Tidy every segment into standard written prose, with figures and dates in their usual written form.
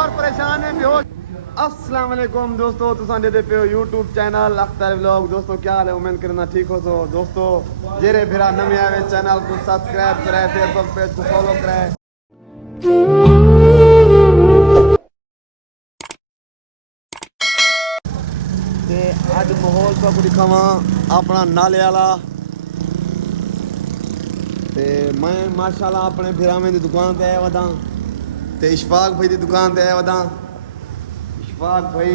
और परेशान है बेहोश। अस्सलाम वालेकुम दोस्तों, तुम दे पे हो यूट्यूब चैनल अख्तर व्लॉग। दोस्तों क्या हाल है, उम्मीद करना ठीक हो। तो दोस्तों जेरे फिरा नवे आए चैनल को सब्सक्राइब कराए, फेसबुक पेज को फॉलो कराए। ते आज माहौल तो को दिखावा अपना नाले वाला। ते मैं माशाल्लाह अपने फिरावे की दुकान ते आया वदा ते इशफाक भाई की दुकान ते आया वदा। इशफाक भाई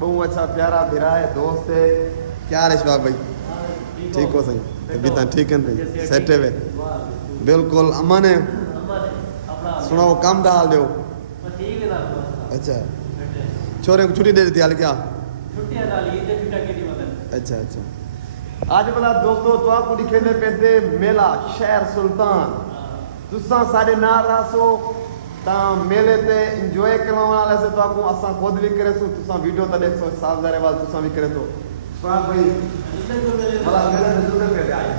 बहुत अच्छा प्यारा फिरा है, दोस्त है। क्या है इशफाक भाई, ठीक हो सही? तबीयत ठीक है भाई? सेट है वे बिल्कुल अमन है। सुनाओ काम डाल दो। अच्छा छोरे को छुट्टी दे देती हाल क्या? अच्छा अच्छा। आज बला दोस्तों तो आपको दिखेने पे थे मेला शहर सुल्तान। तुसा सारे नाल रासो ता मेले ते एंजॉय करने वाले से तो आपको असा खुद भी करे सो, तुसा वीडियो तो देख सो, साफ जारे वाल तुसा भी करे तो स्वागत भाई मला मेले में जुड़े पे आए।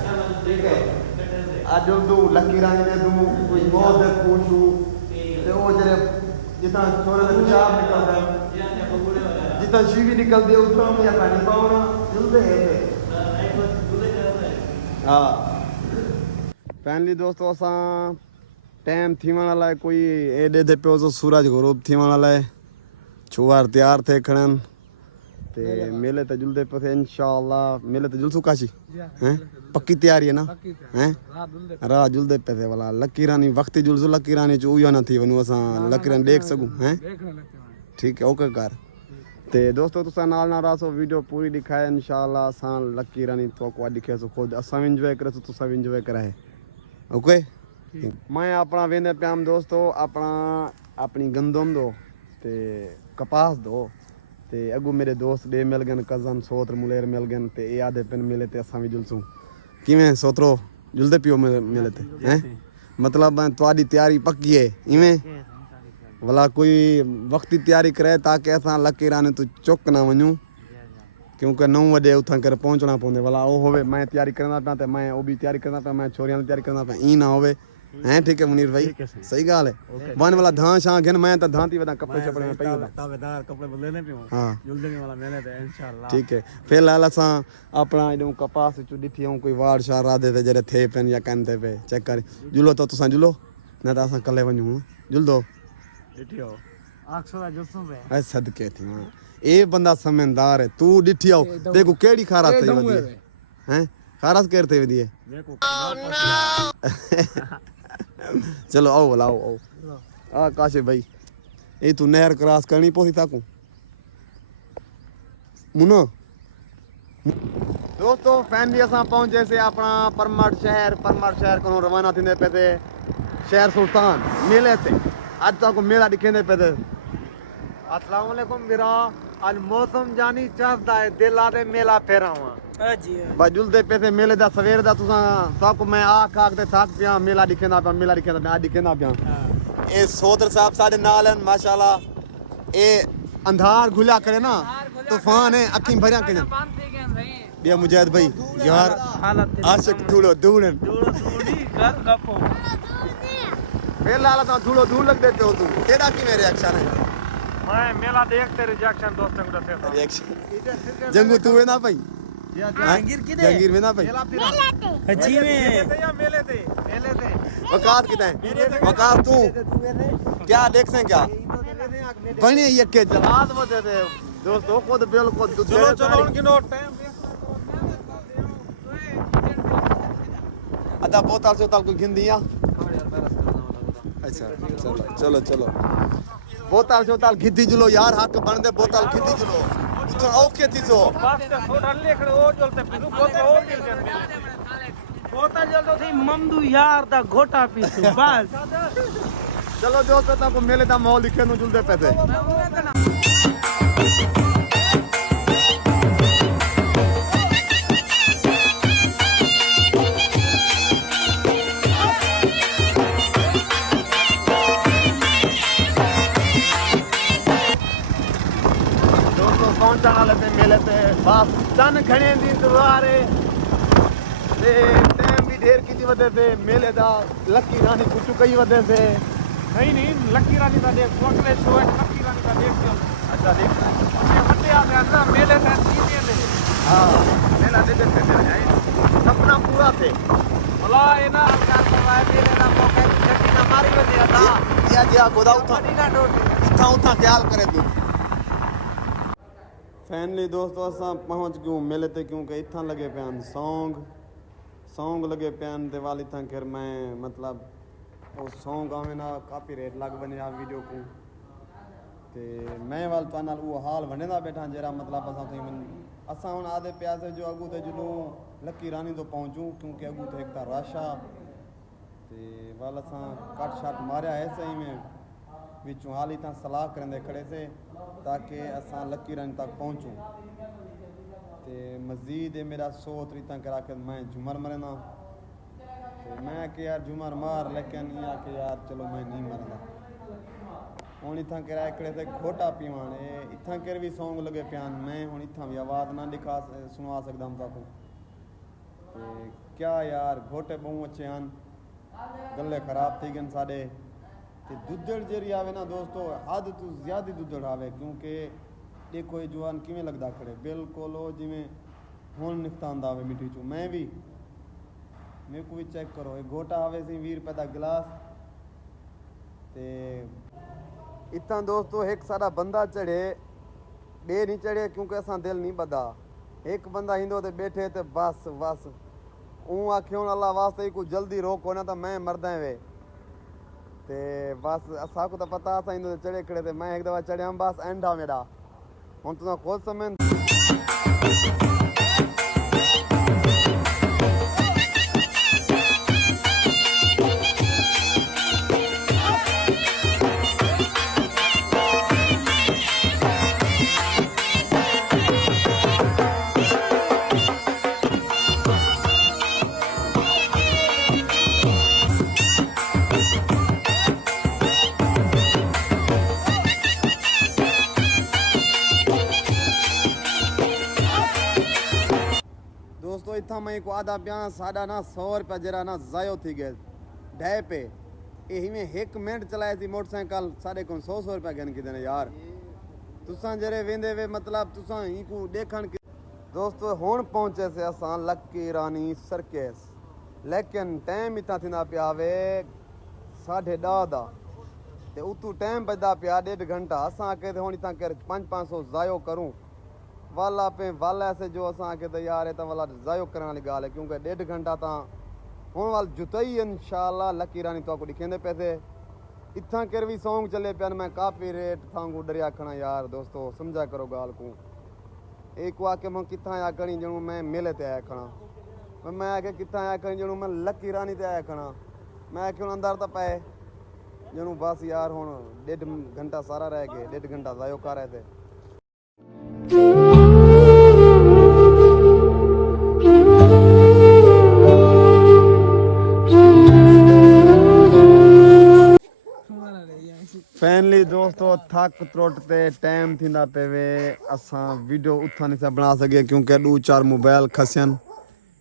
ठीक है आज जो लकी रानी ने दूं कोई मौत पूछू ते ओ जरे जितना छोरे ने चाप निकलदा जितना जीवी निकलदी उतना में या पानी पावना जुलदे है। हाँ फैमिली दोस्तों असा टाइम थी वाला है कोई एडे दे पे सूरज गरूब थी वाला है। छुआर तैयार थे खड़न ते मेले ते जुलदे पे थे इंशाल्लाह। मेले ते जुलसु काशी हैं पक्की तैयारी है ना हैं राह जुलदे पे थे वाला। लकी रानी वक्ती जुलसु लकी रानी चो उया ना थी वनु असा लकी रानी देख सकूं हैं। ठीक है ओके कर ते दोस्तों तुसा नाल ना रासो वीडियो पूरी दिखाए इंशाल्लाह। असा लकी रानी तो को दिखे सो खुद असा एंजॉय करे तो तुसा भी एंजॉय कराए ओके। मैं अपना वेंदे प्याम दोस्तों अपना अपनी गंदम दो ते कपास दो ते अगू मेरे दोस्त बे मिल गए कजन सोत्र मुलेर मिल गए ते ए आधे पिन मिले ते असा भी जुलसूं। किवें सोत्रो जुलदे पियो मिले ते हैं मतलब तुम्हारी तैयारी पक्की है इवें वाला कोई वक्ती तैयारी करे ताकि असा लकी रानी तू चुक ना वनूं क्योंकि 9 बजे उठा कर पहुंचना पौंदे वाला ओ होवे। मैं तैयारी करना पाया तो मैं वो भी तैयारी करना पाया, मैं छोरियां तैयारी करना पाया ई ना होवे हैं। ठीक है मुनीर भाई सही गाल है वन वाला धां शां घन मैं तो धांती वदा कपड़े छपड़े में पई वदा तावेदार कपड़े बदलने पे हां जुलदे वाला मैंने तो इंशाल्लाह। ठीक है फिलहाल असा अपना इदो कपास चु दिठी हूं कोई वार शार राधे ते जरे थे पेन या कन थे पे चेक कर जुलो तो तुसा जुलो ना तो असा कले वणू जुल दो दिठियो आखसो जुलसो पे ऐ सदके थी ए बंदा समझदार है। तू दिठियो देखो केड़ी खारत थई वदी हैं खारत करते वदी है देखो चलो आओ बोला आओ आ काशे भाई ये तू नहर क्रॉस करनी पोसी ताकू मुनो। दोस्तों फैमिली असा पहुंचे से अपना परमठ शहर को रवाना थींदे पे थे शहर सुल्तान मेले ते। आज तक मेला दिखेंदे पे थे। अस्सलाम वालेकुम वीरा आज मौसम जानी चढ़दा है दिल आदे मेला फेरावा जी बा जुलदे पे थे मेले दा सवेर दा तुसा ताको मैं आख ते थक पिया मेला दिखेंदा पे मेला दिखेंदा मैं दिखेंदा पिया। ए सोदर साहब साडे नाल हैं माशाल्लाह। ए अंधार घुला करे ना तूफान है अखी भरिया करे बिया मुजाहिद भाई यार आशिक धूलो धूल घर गपो फिलहाल तो धूलो धूल लग देते हो तू तेरा की मेरे रिएक्शन है मैं मेला देखते रिएक्शन दोस्तों को दसे रिएक्शन जंगू तू है ना भाई जंगीर में ना भाई जी में मेले थे वकात कितना है वकात तू क्या देख से क्या बने ये के जलाद वो दे दे दोस्तों खुद बिल्कुल चलो चलो उनकी नोट टाइम अदा बोतल से ताल को गिन दिया। अच्छा चलो चलो चलो बोतल से ताल गिद्दी जुलो यार हक बन दे बोतल गिद्दी जुलो तो ओके थी सो बस थोड़ा लेखड़ ओ जलते पिनु बोतल जलतो थी ममदू यार दा घोटा पीसू बस चलो दोस्तों ता को मेले दा माहौल दिखे नु जुलदे पे थे। वाले मेले पे बस चन खड़े दी इंतजार है ते टाइम भी ढेर की वधे थे मेले दा लकी रानी कुछ कई वधे थे नहीं नहीं लकी रानी का देख कोटले शो है लकी रानी का देख लो अच्छा देख ये हटे आ गया ना मेले का तीन ले हाँ मेला देखे थे सपना पूरा थे भला ये ना काम करवाए मेले ना मौके छठी ना मारी बजे था या गोदा उठा मदीना डोट उठा ख्याल करे तू फैमिली दोस्तों असां पहुंच गए मेले ते क्योंकि इत्थां लगे पियान सॉन्ग लगे पियान ते वाल इत्थां कर मैं मतलब वो सॉन्ग आवे ना काफ़ी रेट लग बने आ वीडियो को ते मैं वाल तो नाल वो हाल वनेदा बैठा जरा मतलब असां हुन आदे प्यासे जो अगू ते जुलूं लकी रानी तो पहुंचूं क्योंकि अगू ते एक ता राशा ते वाल असां कट शट मारिया है सही में विचों हाल इतना सलाह करेंदे खड़े से ताकि असां लकी रानी तक पहुंचूं ते मज़ीद मेरा सोच इतना करा के मैं झूमर मरना ते मैं कि यार झूमर मार लेकिन ये कि यार चलो मैं नहीं मरना हुन इतना करा कड़े से खोटा पीवान इतना कर भी सॉन्ग लगे पियान मैं हुन इतना भी आवाज़ ना दिखा सुनवा सकदा हम ताको ते क्या यार घोटे बहु अच्छे हैं गले खराब थी गए साढ़े ते दुद्धड़ जेरी आवे ना दोस्तों हद तो ज़्यादा दुद्धड़ आवे क्योंकि देखो ये जवान किवें लगदा खड़े बिल्कुल जिमें हुन निकतांदा आवे मिट्टी चो मैं भी मेरे को भी चेक करो ये घोटा आवे सी 20 रुपए का गिलास ते इतना दोस्तों एक सारा बंदा चढ़े बे नहीं चढ़े क्योंकि असा दिल नहीं बदा एक बंदा हिंदो ते बैठे ते बस आखे अल्लाह वास्ते को जल्दी रोको ना तो मैं मरदा वे ते बस असा को तो पता असा हिंदो ते चढ़े खड़े ते मैं एक दफा चढ़िया बस एंडा मेरा हम तुम खुद समझ दोस्तों इतना मैं को आधा पिया साढ़ा ना 100 रुपया जरा ना ज़ायो थी गए ढाई पे यही में 1 मिनट चलाए थी मोटरसाइकिल साढ़े को 100 रुपया गन की देने यार तुसा जरे वेंदे वे मतलब तुसा ही को देखन की दोस्तों हुन पहुंचे से असां लकी रानी सर्कस लेकिन टाइम इतना थी पिया वे 10:30 दा ते उतू टाइम बजदा पिया 1.5 घंटा असां के हुन इतना कर 500 ज़ायो करूं वाला पे वाला ऐसे जो असा के तो यार है तो वाला ज़ायो करने वाली गाल है क्योंकि 1.5 घंटा ता हुन वाल जुतई इंशाल्लाह लकी रानी तो को दिखेंदे पैसे इतना कर भी सॉन्ग चले पिया मैं काफ़ी रेट थांगू डरिया खना यार दोस्तों समझा करो गाल को एक को आके मैं कितना आया करी जणू मैं मेले ते आया खना मैं आके कितना आया करी जणू मैं लकी रानी ते आया खना मैं आके अंदर तो पाए जणू बस यार हुन 1.5 घंटा सारा रह गए 1.5 घंटा ज़ायो कर रहे थे फैमिली दोस्तों थक त्रुट ते टाइम थींदा पे वे असां वीडियो उथा नहीं सा बना सके क्योंकि 2-4 मोबाइल खसन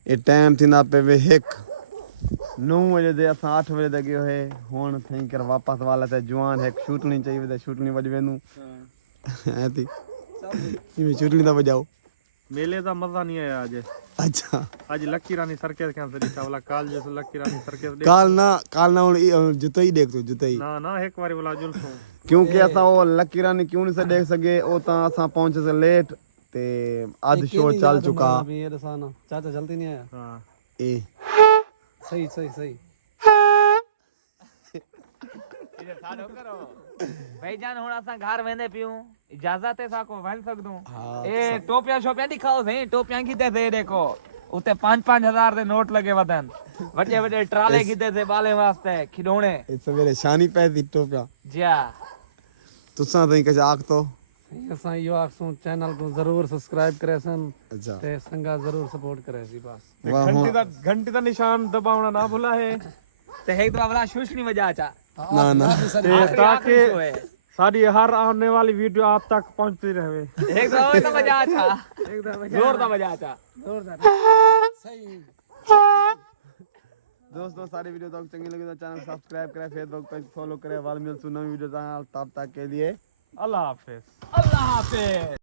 ये टाइम थींदा पे वे 9 बजे दे असां 8 बजे दे गए हुए हुन थई कर वापस वाला ते जवान एक शूटनी चाहिए ते शूटनी वज वेनू हां थी ये शूटनी दा बजाओ मेले का मजा नहीं आया आज अच्छा आज लकी रानी सर्कस क्या से दिखा वाला काल जैसे लकी रानी सर्कस देख काल ना जुतई देख तो जुतई ना एक बारी वाला जुल्फो क्योंकि असा वो लकी रानी क्यों नहीं से देख सके ओ ता असा पहुंचे से लेट ते आध शो चल चुका ये दसाना चाचा जल्दी नहीं आया हां ए सही इधर साडो करो भाईजान हुन असा घर वेंदे पियूं इजाजत है साको वल सकदू ए टोपिया शोपिया दिखाओ सही टोपिया किते थे देखो उते 5-5 दे नोट लगे वदन बड़े ट्राले किते थे बाले वास्ते खिडौने ए सवेरे शानी पै दी टोपिया जा तुसा तई कछ आख तो असा यो आखसू चैनल को जरूर सब्सक्राइब करे सन अच्छा ते संगा जरूर सपोर्ट करे सी बस घंटी दा निशान दबावना ना भूला है ते एक दफा वाला शूशनी बजा चा ना ताकि सारी हर आने वाली वीडियो आप तक पहुंचती रहे एक दफा तो बजा चा जोरदार बजा चा जोरदार सही दोस्तों सारी वीडियो तो चंगी लगी तो चैनल सब्सक्राइब करें, फेसबुक पेज फॉलो करें। वाल मिलते हैं नई वीडियो तब तक के लिए अल्लाह हाफिज। अल्लाह हाफिज।